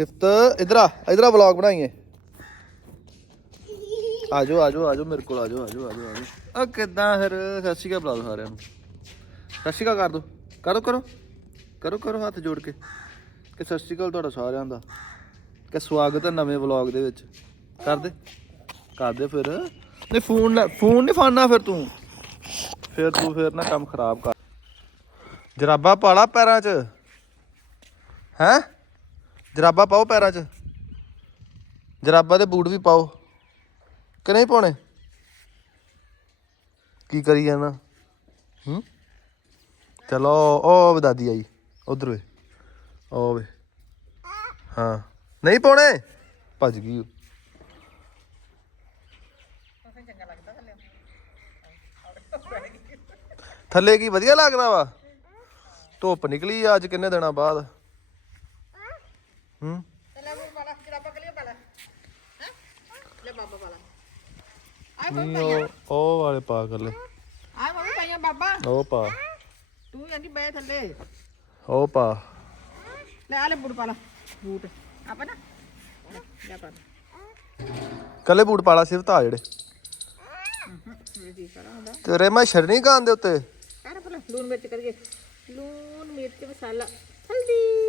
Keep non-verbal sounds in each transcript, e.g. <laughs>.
ਸਿਫਤ, ਇਧਰ ਆ ਇਧਰ ਆ ਵਲੌਗ ਬਣਾਈਏ। ਆਜੋ ਆਜੋ ਆਜੋ ਮੇਰੇ ਕੋਲ, ਆਜੋ ਆਜੋ ਆਜੋ ਆਜੋ। ਆ ਕਿੱਦਾਂ ਫਿਰ? ਸਤਿ ਸ਼੍ਰੀ ਅਕਾਲ ਬੁਲਾ ਦਿਓ ਸਾਰਿਆਂ ਨੂੰ। ਸਤਿ ਸ਼੍ਰੀ ਅਕਾਲ ਕਰ ਦੋ। ਕਰੋ ਕਰੋ। ਕਰੋ ਕਰੋ ਹੱਥ ਜੋੜ ਕੇ। ਕਿ ਸਤਿ ਸ਼੍ਰੀ ਅਕਾਲ ਤੁਹਾਡਾ ਸਾਰਿਆਂ ਦਾ। ਕਿ ਸਵਾਗਤ ਹੈ ਨਵੇਂ ਵਲੌਗ ਦੇ ਵਿੱਚ। ਕਰ ਦੇ। ਕਰ ਦੇ ਫਿਰ। ਨਹੀਂ, ਫੋਨ ਫੋਨ ਨਹੀਂ ਫੜਨਾ ਫਿਰ ਤੂੰ। ਫਿਰ ਤੂੰ ਫਿਰ ਨਾ ਕੰਮ ਖਰਾਬ ਕਰ। ਜਰਾਬਾ ਪਾਲਾ ਪੈਰਾਂ 'ਚ। ਹੈ? ਜਰਾਬਾ ਪਾਓ ਪੈਰਾਂ 'ਚ। ਜਰਾਬਾ ਦੇ ਬੂਟ ਵੀ ਪਾਓ। ਕਿ ਨਹੀਂ ਪਾਉਣੇ? ਕੀ ਕਰੀ ਜਾਣਾ? ਹੂੰ? ਚਲੋ, ਉਹ ਦਾਦੀ ਆਈ। ਉਧਰ ਵੇ। ਉਹ ਵੇ। ਹਾਂ। ਨਹੀਂ ਪਾਉਣੇ? ਭੱਜ ਗਈ ਉਹ। ਥੱਲੇ ਕੀ ਵਧੀਆ ਲੱਗਦਾ ਵਾ? ਧੁੱਪ ਨਿਕਲੀ ਅੱਜ ਕਿੰਨੇ ਦਿਨਾਂ ਬਾਅਦ? Hmm? Dala ਉਹ ਵਾਲੇ ਪਾਗਲ Ay, mami pa yan, baba. ਉਹ ਪਾ। ਤੂੰ ਜਾਂਦੀ ਬੈ ਥੱਲੇ। ਉਹ ਪਾ। ਲੈ ਆ ਬੂਟ ਪਾ ਬੂਟ। ਆਪਾਂ ਨਾ ਲੈ ਪਾ ਕੱਲੇ ਬੂਟ ਪਾਲਾ ਸਿਫਤ ਆ ਜਿਹੜੇ। ਤੇਰੇ ਮੈਂ ਛੜਨੀ ਗਾਂ ਦੇ ਉੱਤੇ। ਲੂਣ ਮਿਰਚ ਕਰਕੇ ਲੂਣ ਮਿਰਚ ਮਸਾਲਾ। ਹਲਦੀ।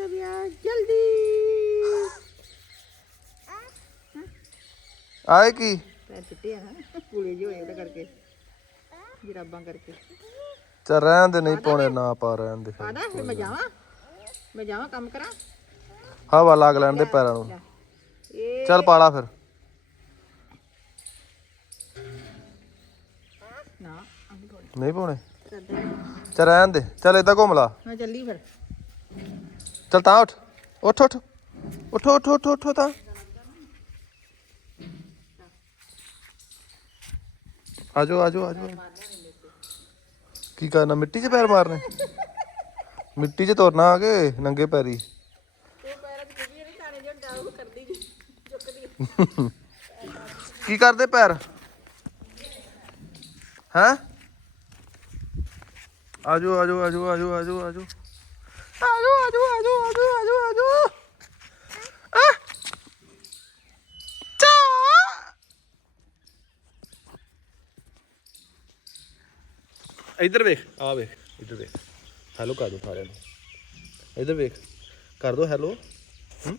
ਦਾ ਵਿਆਹ ਜਲਦੀ। ਆਏ ਕੀ? ਪੈਰ ਚਿੱਟੇ ਆ ਪੂਲੇ ਜਿਹੇ ਹੋਏ ਉਹਦੇ ਕਰਕੇ ਜਰਾਬਾਂ ਕਰਕੇ। ਚੱਲ ਰਹਿਣ ਦੇ ਨਹੀਂ ਪਾਉਣੇ ਨਾ ਪਾ ਰਹਿਣ ਦੇ। ਫਿਰ ਮੈਂ ਜਾਵਾਂ ਮੈਂ ਜਾਵਾਂ ਕੰਮ ਕਰਾਂ? ਹਵਾ ਲੱਗ ਲੈਣ ਦੇ ਪੈਰਾਂ ਨੂੰ। ਇਹ ਚੱਲ ਪਾਲਾ ਫਿਰ। ਨਾ ਕੋਲ ਨਹੀਂ ਪਾਉਣੇ। ਚੱਲ ਰਹਿਣ ਦੇ। ਚੱਲ ਏਦਾਂ ਘੁੰਮ ਲਾ। ਮੈਂ ਚੱਲੀ ਫਿਰ। चलता उठ। उठ उठ। उठो उठो उठो उठो था आज आज आज। की करना? मिट्टी से पैर मारने? मिट्टी से तोड़ना आगे नंगे पैरी। की कर दे पैर? हैं? आज आज, आजो आजो, आज आज। ਆਜੋ ਆਜੋ ਆਜੋ ਆਜੋ ਆਜੋ ਆਜੋ ਆ ਚਾ ਇੱਧਰ ਵੇਖ ਆ ਵੇਖ ਇੱਧਰ ਵੇਖ। ਹੈਲੋ ਕਰ ਦੋ ਸਾਰਿਆਂ ਨੂੰ। ਇੱਧਰ ਵੇਖ ਕਰ ਦੋ ਹੈਲੋ ਹੂੰ?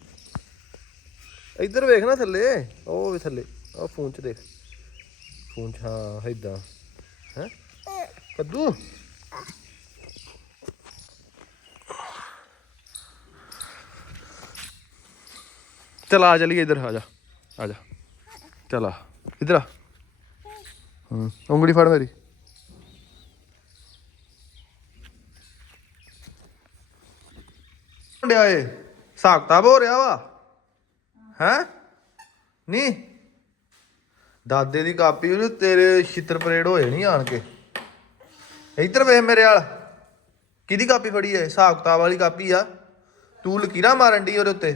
ਇੱਧਰ ਵੇਖ ਨਾ ਥੱਲੇ ਉਹ ਵੀ ਥੱਲੇ ਉਹ ਫੋਨ 'ਚ ਦੇਖ। ਫੋਨ 'ਚ ਹਾਂ ਏਦਾਂ ਹੈ। ਕੱਦੂ? ਚਲ ਆ ਚਲੀਏ ਇੱਧਰ ਆ ਜਾ ਆ ਜਾ ਚਲ ਆ ਇੱਧਰ ਆ ਹੂੰ ਉਂਗਲੀ ਫੜ ਮੇਰੀ ਡਿਆ ਏ ਹਿਸਾਬ ਕਿਤਾਬ ਹੋ ਰਿਹਾ ਵਾ ਹੈ ਨਹੀਂ ਦਾਦੇ ਦੀ ਕਾਪੀ ਉਹਨੂੰ ਤੇਰੇ ਛਿੱਤਰ ਪਰੇਡ ਹੋਏ ਨਹੀਂ ਆਣ ਕੇ ਇੱਧਰ ਵੇਖ ਮੇਰੇ ਵਾਲ ਕਿਹਦੀ ਕਾਪੀ ਫੜੀ ਹੈ ਹਿਸਾਬ ਕਿਤਾਬ ਵਾਲੀ ਕਾਪੀ ਆ ਤੂੰ ਲਕੀਰਾਂ ਮਾਰਨ ਦੀ ਉਹਦੇ ਉੱਤੇ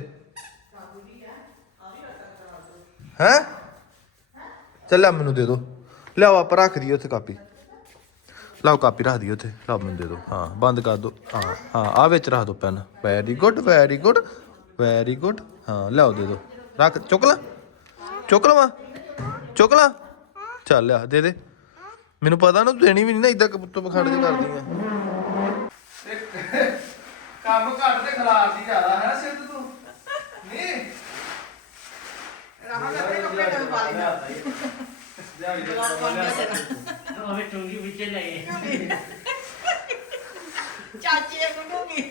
ਹੈ? ਚੱਲ ਆ ਮੈਨੂੰ ਦੇ ਦੋ। ਲਿਆਓ ਆਪਾਂ, ਰੱਖ ਦਈਏ ਉੱਥੇ ਕਾਪੀ। ਲਓ ਕਾਪੀ, ਰੱਖ ਦਈਏ ਉੱਥੇ ਲਓ ਮੈਨੂੰ ਦੇ ਦੋ। ਹਾਂ, ਬੰਦ ਕਰ ਦੋ। ਹਾਂ ਹਾਂ ਆ ਵਿੱਚ ਰੱਖ ਦੋ pen. Very good very good very good ਹਾਂ, ਲਿਆਓ ਦੇ ਦੋ। ਰੱਖ, ਚੁੱਕ ਲਾ। ਚੁੱਕ ਲਵਾਂ। ਚੁੱਕ ਲਾ। ਚੱਲ ਲਿਆ, ਦੇ ਦੇ। ਮੈਨੂੰ ਪਤਾ ਨਾ, ਤੂੰ ਦੇਣੀ ਵੀ ਨਹੀਂ ਨਾ ਇਦਾਂ ਕਬੂਤਰ ਪਖੰਡ ਕੇ ਕਰਦੀ ਆ। ਕੰਮ ਘੱਟ ਤੇ ਖਲਾਰ ਦੀ ਜ਼ਿਆਦਾ ਹੈ ਸਿਰ ਤੂੰ ਨਹੀਂ ਰਾਮਾ ਕਰਦੇ ਕੱਪੜੇ ਕਦੋਂ ਪਾ ਲੈਂਦਾ ਉਹ ਟੁੰਗੀ ਵਿੱਚ ਲਏ ਚਾਚੀ ਨੂੰ ਦੂਗੀ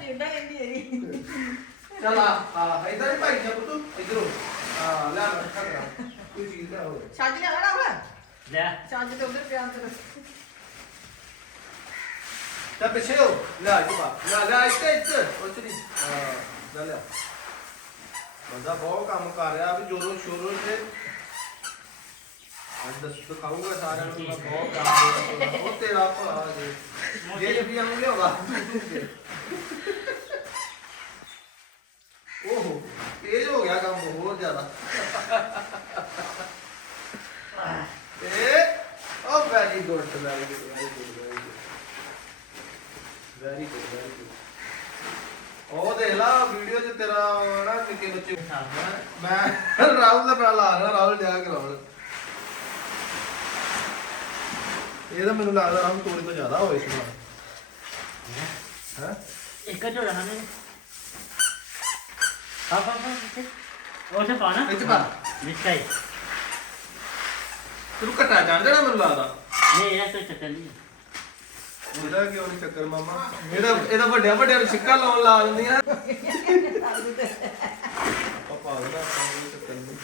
ਜਿੰਦਾ ਲੈਂਦੀ ਹੈ ਚੱਲ ਆ ਆ ਇਧਰ ਹੀ ਭਾਈ ਜਾ ਤੂੰ ਇਧਰੋਂ ਹਾਂ ਲੈ ਮੈਂ ਰੱਖਾ ਕਰਾਂ ਕੋਈ ਚੀਜ਼ ਦਾ ਹੋਵੇ ਛੱਜ ਲਿਆ ਖੜਾ ਵਾ ਲੈ ਛੱਜ ਤੇ ਉਧਰ ਪਿਆ ਅੰਦਰ ਤਾਂ ਪਿੱਛੇ ਹੋ ਲੈ ਜੀ ਬਾ ਲੈ ਲੈ ਇੱਥੇ ਇੱਥੇ ਉੱਥੇ ਨਹੀਂ ਹਾਂ ਲੈ ਲੈ ਬੰਦਾ ਬਹੁਤ ਕੰਮ ਕਰ ਰਿਹਾ ਵੀ ਜੋਰੋਂ ਸ਼ੋਰੋਂ ਤੇ ਅੱਜ ਦੱਸ ਤੋ ਖਾਊਗਾ ਸਾਰਿਆਂ ਨੂੰ ਮੈਂ ਬਹੁਤ ਕੰਮ ਦੇ ਰਿਹਾ ਉਹ ਤੇਰਾ ਭਲਾ ਜੇ। ਜੇ ਵੀ ਨੂੰ ਲਿਆਵਾ ਓਹੋ ਤੇਜ਼ ਹੋ ਗਿਆ ਕੰਮ ਬਹੁਤ ਜ਼ਿਆਦਾ ਤੇ ਉਹ very good very good very good very good very good very good ਉਹ ਦੇਖ ਲਾ ਵੀਡੀਓ 'ਚ ਤੇਰਾ ਨਾ ਨਿੱਕੇ ਬੱਚੇ ਮੈਂ ਰਾਹੁਲ ਦਾ ਬੜਾ ਲਾ ਰਿਹਾ ਰਾਹੁਲ ਡਿਆ ਕਿ ਰਾਹੁਲ। ਇਹ ਤਾਂ ਮੈਨੂੰ ਲੱਗਦਾ ਰਾਹੁਲ ਤੋੜੇ ਤੋਂ ਜ਼ਿਆਦਾ ਹੋਏ ਇਸ ਵਾਰ ਹੈ? ਇੱਕ ਝੋਲਾ ਨਾ ਨੇ ਪਾ ਪਾ ਪਾ ਇੱਥੇ। ਉਹ ਤੇ ਪਾਣਾ ਇੱਥੇ ਪਾ। ਮਿੱਠਾਈ ਤੈਨੂੰ ਘਟਾ ਜਾਣਾ ਮੈਨੂੰ ਲੱਗਦਾ। ਨਹੀਂ ਇਹ ਤਾਂ ਚੱਕਰ ਨਹੀਂ। ਉਹਦਾ ਕਿਉਂ ਨਹੀਂ ਚੱਕਰ ਮਾਮਾ? ਇਹਦਾ ਇਹਦਾ ਵੱਡਿਆਂ ਵੱਡਿਆਂ ਨੂੰ ਸਿੱਕਾ ਲਾਉਣ ਲਾ ਦਿੰਦੀਆਂ। <laughs> ਪਾਪਾ ਉਹਦਾ ਕੰਮ ਚੱਕਰ ਨਹੀਂ।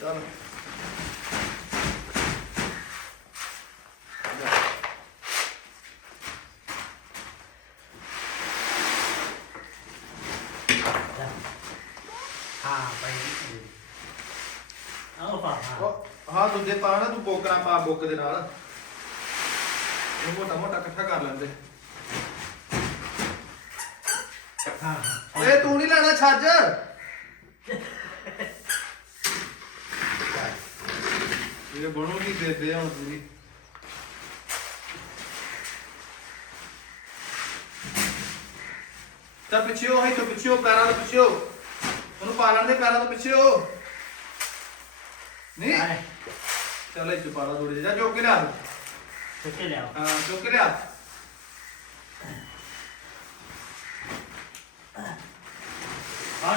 ਚੱਲ। ਹਾਂ ਭਾਈ। ਆਓ ਪਾ ਹਾਂ ਉਹ ਹਾਂ ਦੂਜੇ ਪਾ ਨਾ ਤੂੰ ਬੋਕਰਾ ਪਾ ਬੁੱਕ ਦੇ ਨਾਲ। ਇਹ ਮੋਟਾ ਮੋਟਾ ਇਕੱਠਾ ਕਰ ਲੈਂਦੇ। ਹਾਂ। ਓਏ ਤੂੰ ਨਹੀਂ ਲੈਣਾ ਛੱਜ। ਇਹ ਬਣੂਗੀ ਬੇਬੇ ਹੁਣ ਪੂਰੀ। ਤਾਂ ਪਿੱਛੇ ਹੋ ਤੋਂ ਪਿੱਛੇ ਹੋ ਪੈਰਾਂ ਦੇ ਪਿੱਛੇ ਹੋ ਉਹਨੂੰ ਪਾ ਲੈਣ ਦੇ ਪੈਰਾਂ ਦੇ ਪਿੱਛੇ ਹੋ ਨਹੀਂ? ਚੱਲ ਇੱਥੇ ਪਾ ਲਾ ਥੋੜੀ ਜਿਹੀ। ਜਾ ਚੁੱਕ ਕੇ ਲਿਆ। ਚੁੱਕੇ ਲਿਆਓ। ਹਾਂ ਚੁੱਕ ਕੇ ਲਿਆ।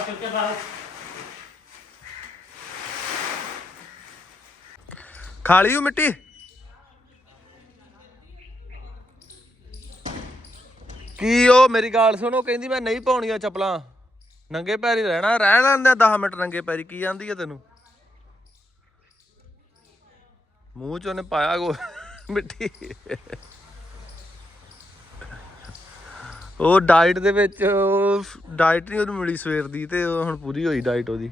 ਆ ਚੁੱਕੇ ਖਾ ਲਈ ਉਹ ਮਿੱਟੀ? ਕੀ ਉਹ ਮੇਰੀ ਗੱਲ ਸੁਣੋ ਕਹਿੰਦੀ ਮੈਂ ਨਹੀਂ ਪਾਉਣੀਆਂ ਚੱਪਲਾਂ। ਨੰਗੇ ਪੈਰੀ ਰਹਿਣਾ, ਰਹਿਣ ਲੈਂਦੇ 10 ਮਿੰਟ ਨੰਗੇ ਪੈਰੀ, ਕੀ ਆਂਦੀ ਆ ਤੈਨੂੰ? ਮੂੰਹ ਚ ਉਹਨੇ ਪਾਇਆ ਕੋ ਮਿੱਟੀ। ਉਹ ਡਾਈਟ ਦੇ ਵਿੱਚ ਉਹ ਡਾਈਟ ਨਹੀਂ ਉਹਨੂੰ ਮਿਲੀ ਸਵੇਰ ਦੀ ਤੇ ਉਹ ਹੁਣ ਪੂਰੀ ਹੋਈ ਡਾਈਟ ਉਹਦੀ।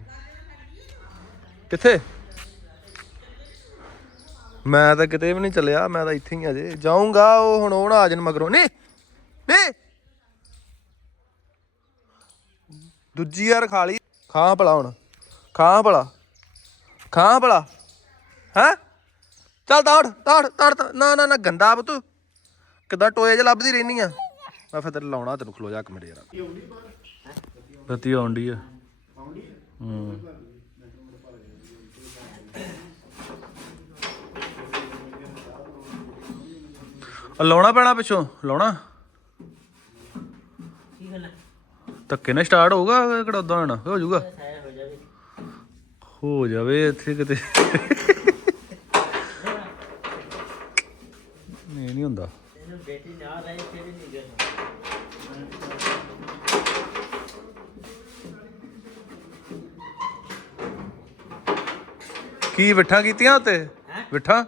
ਕਿੱਥੇ? ਮੈਂ ਤਾਂ ਕਿਤੇ ਵੀ ਨਹੀਂ ਚੱਲਿਆ, ਮੈਂ ਤਾਂ ਇੱਥੇ ਹੀ ਅਜੇ ਜਾਊਂਗਾ, ਉਹ ਹੁਣ ਉਹ ਨਾ ਆ ਜਾਣ ਮਗਰੋਂ। ਨਹੀਂ ਨਹੀਂ ਦੂਜੀ ਯਾਰ ਖਾ ਲਈ। ਖਾਂ ਭਲਾ ਹੁਣ। ਖਾਂ ਭਲਾ। ਖਾਂ ਭਲਾ। ਹੈ? ਚੱਲ ਦੌੜ ਦੌੜ ਦੌੜ ਨਾ ਨਾ ਨਾ, ਗੰਦਾ ਪੁੱਤ। ਕਿਦਾਂ ਟੋਏ ਚ ਲੱਭਦੀ ਰਹਿਨੀ ਆ। ਮੈਂ ਫਿਰ ਤੇਰੇ ਲਾਉਣਾ ਤੈਨੂੰ ਖਲੋ ਜਾ ਇੱਕ ਮਿੰਟ ਯਾਰ। ਬੱਤੀ ਆਉਂਦੀ ਆ। ਹੂੰ। ਆ ਲਾਉਣਾ ਪੈਣਾ ਪਿੱਛੋਂ ਲਾਉਣਾ? ਕੀ ਗੱਲ ਹੈ ਧੱਕੇ ਨਾਲ ਸਟਾਰਟ ਹੋਊਗਾ ਕਿਹੜਾ ਉਦਾਂ ਹੋਣਾ? ਹੋ ਜਾਊਗਾ। ਹੋ ਜਾਵੇ ਇੱਥੇ ਕਿਤੇ ਨਹੀਂ ਨਹੀਂ ਹੁੰਦਾ ਕੀ ਵਿਠਾਂ ਕੀਤੀਆਂ ਉੱਤੇ? ਵਿਠਾਂ?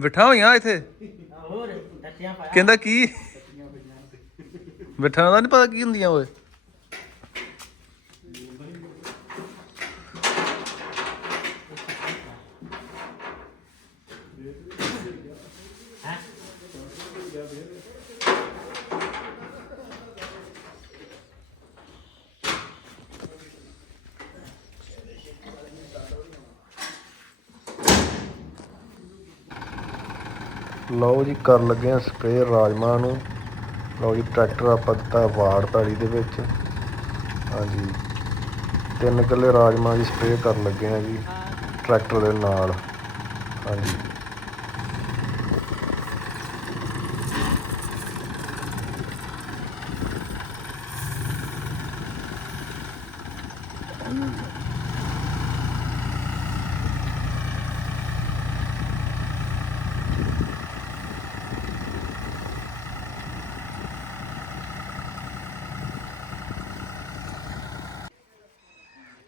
ਵਿਠਾਂ ਹੋਈਆਂ ਇੱਥੇ? ਆ ਹੋਰ ਦੱਸਿਆ ਪਾਇਆ। ਕਹਿੰਦਾ ਕੀ? ਵਿਠਾਂ ਦਾ ਨਹੀਂ ਪਤਾ ਕੀ ਹੁੰਦੀਆਂ ਓਏ। ਲਓ ਜੀ ਕਰ ਲੱਗੇ ਆ ਸਪਰੇਅ ਰਾਜਮਾ ਨੂੰ। ਲਓ ਜੀ, ਟਰੈਕਟਰ ਆਪਾਂ ਦਿੱਤਾ ਵਾੜ ਪੈਲੀ ਦੇ ਵਿੱਚ। ਹਾਂਜੀ। ਤਿੰਨ ਕਿੱਲੇ ਰਾਜਮਾ ਦੀ ਸਪਰੇਅ ਕਰਨ ਲੱਗੇ ਆ ਜੀ, ਟਰੈਕਟਰ ਦੇ ਨਾਲ। ਹਾਂਜੀ।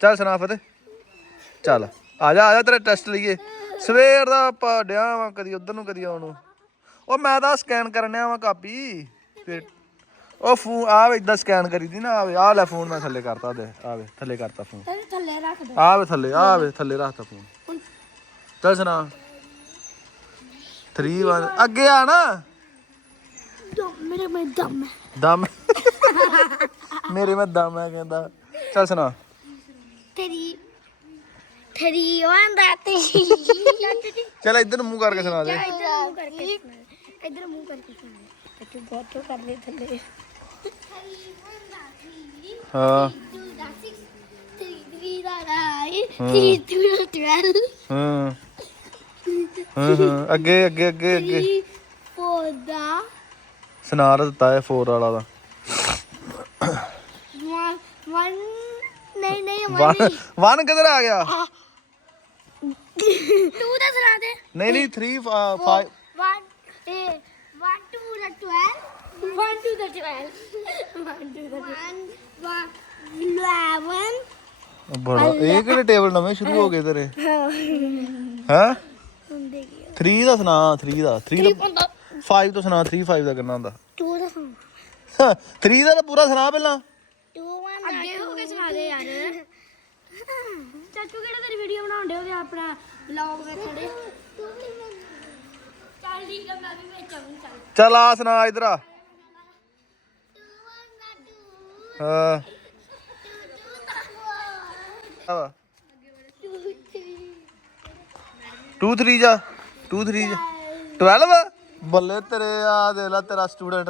ਚੱਲ ਸੁਣਾ ਫਤਿਹ। ਚੱਲ ਆ ਜਾ ਆ ਜਾ ਤੇਰਾ ਟੈਸਟ ਲਈਏ। ਸਵੇਰ ਦਾ ਆਪਾਂ ਡਿਆ ਵਾਂ ਕਦੀ ਉਧਰ ਨੂੰ ਕਦੀ ਆਉਣ ਨੂੰ। ਉਹ ਮੈਂ ਤਾਂ ਸਕੈਨ ਕਰਨ ਡਿਆ ਵਾਂ ਕਾਪੀ। ਤੇ ਉਹ ਫੋਨ ਆ ਵੇ ਇਦਾਂ ਸਕੈਨ ਕਰੀ ਦੀ ਨਾ ਆਵੇ ਆ ਲੈ ਫੋਨ ਮੈਂ ਥੱਲੇ ਕਰਤਾ ਦੇ ਆਵੇ ਥੱਲੇ ਕਰਤਾ ਫੋਨ ਥੱਲੇ ਰੱਖ ਦੇ। ਆ ਵੇ ਥੱਲੇ ਆ ਵੇ ਥੱਲੇ ਰੱਖਤਾ ਫੋਨ ਚੱਲ ਸੁਣਾ। 3 1 ਅੱਗੇ ਆ ਨਾ। ਮੇਰੇ ਮੈਂ ਦਮ ਹੈ। ਦਮ। ਮੇਰੇ ਮੈਂ ਦਮ ਹੈ ਕਹਿੰਦਾ। ਚੱਲ ਸੁਣਾ। ਤੇਰੀ ਤੇਰੀ ਵੰਦਾ ਤੇ ਚੱਲ ਇੱਧਰ ਨੂੰ ਮੂੰਹ ਕਰਕੇ ਸੁਣਾ ਦੇ। ਇਧਰ ਕਰਕੇ ਇਧਰ ਮੂੰਹ ਕਰਕੇ ਸੁਣਾ ਤੇ ਗੋਟੋ ਕਰ ਲੈ ਥੱਲੇ। ਹਾਂ। ਹਾਂ। ਹਾਂ। ਹਾਂ। ਅੱਗੇ ਅੱਗੇ ਅੱਗੇ ਅੱਗੇ। three four ਦਾ ਸੁਨਾਰ ਦਿੱਤਾ ਹੈ 4 ਵਾਲਾ ਦਾ। One one ਨਹੀਂ ਨਹੀਂ ਵਨ ਕਿੱਧਰ ਆ ਗਿਆ? two ਦਾ ਸੁਣਾ ਦੇ। ਨਹੀਂ ਨਹੀਂ 3 5 one eh one two ਦਾ twelve one two ਦਾ twelve. One two ਦਾ one one eleven ਬੜਾ ਇਹ ਕਿਹੜੇ ਟੇਬਲ ਨਵੇਂ ਸ਼ੁਰੂ ਹੋ ਗਏ ਤੇਰੇ? ਹਾਂ? ਹੁੰਦੇ ਕੀ 3 ਦਾ ਸੁਣਾ 3 ਦਾ। 3 ਦਾ 5 ਤੋਂ ਸੁਣਾ 3 5 ਦਾ ਕਿੰਨਾ ਹੁੰਦਾ? two ਦਾ ਸੁਣਾ। 3 ਦਾ ਤਾਂ ਪੂਰਾ ਸੁਣਾ ਪਹਿਲਾਂ two one ਅੱਗੇ ਹੋ ਕੇ ਸੁਣਾ ਦੇ ਯਾਰ ਚਾਚੂ ਕਿਹੜਾ ਤੇਰੀ ਵੀਡੀਓ ਬਣਾਉਂਦੇ ਹੋਗੇ ਆਪਣਾ ਵਲੌਗ ਵੇਖਦੇ ਚੱਲ ਠੀਕ ਆ, ਮੈਂ ਵੀ ਵਿੱਚ ਆਉਂਗੀ ਚੱਲ। ਚੱਲ ਆ ਸੁਣਾ ਇਧਰ ਆ। ਹਾਂ। ਆ 2 3 ਜਾ 2 3 ਜਾ 12 ਬੱਲੇ ਤੇਰੇ ਆ ਦੇ ਲੈ ਤੇਰਾ ਸਟੂਡੈਂਟ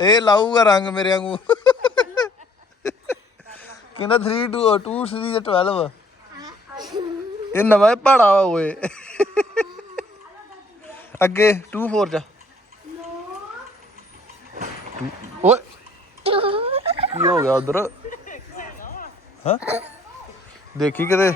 ਇਹ ਲਾਊਗਾ ਰੰਗ ਮੇਰੇ ਵਾਂਗੂ। ਕਹਿੰਦਾ 3 2 2 3 ਤੇ 12 ਇਹ ਨਵਾਂ ਹੀ ਪਹਾੜਾ ਵਾ ਓਏ। ਅੱਗੇ 2 4 ਜਾ। ਓਏ, ਕੀ ਹੋ ਗਿਆ ਉਧਰ? ਹਾਂ? ਦੇਖੀ ਕਿਤੇ?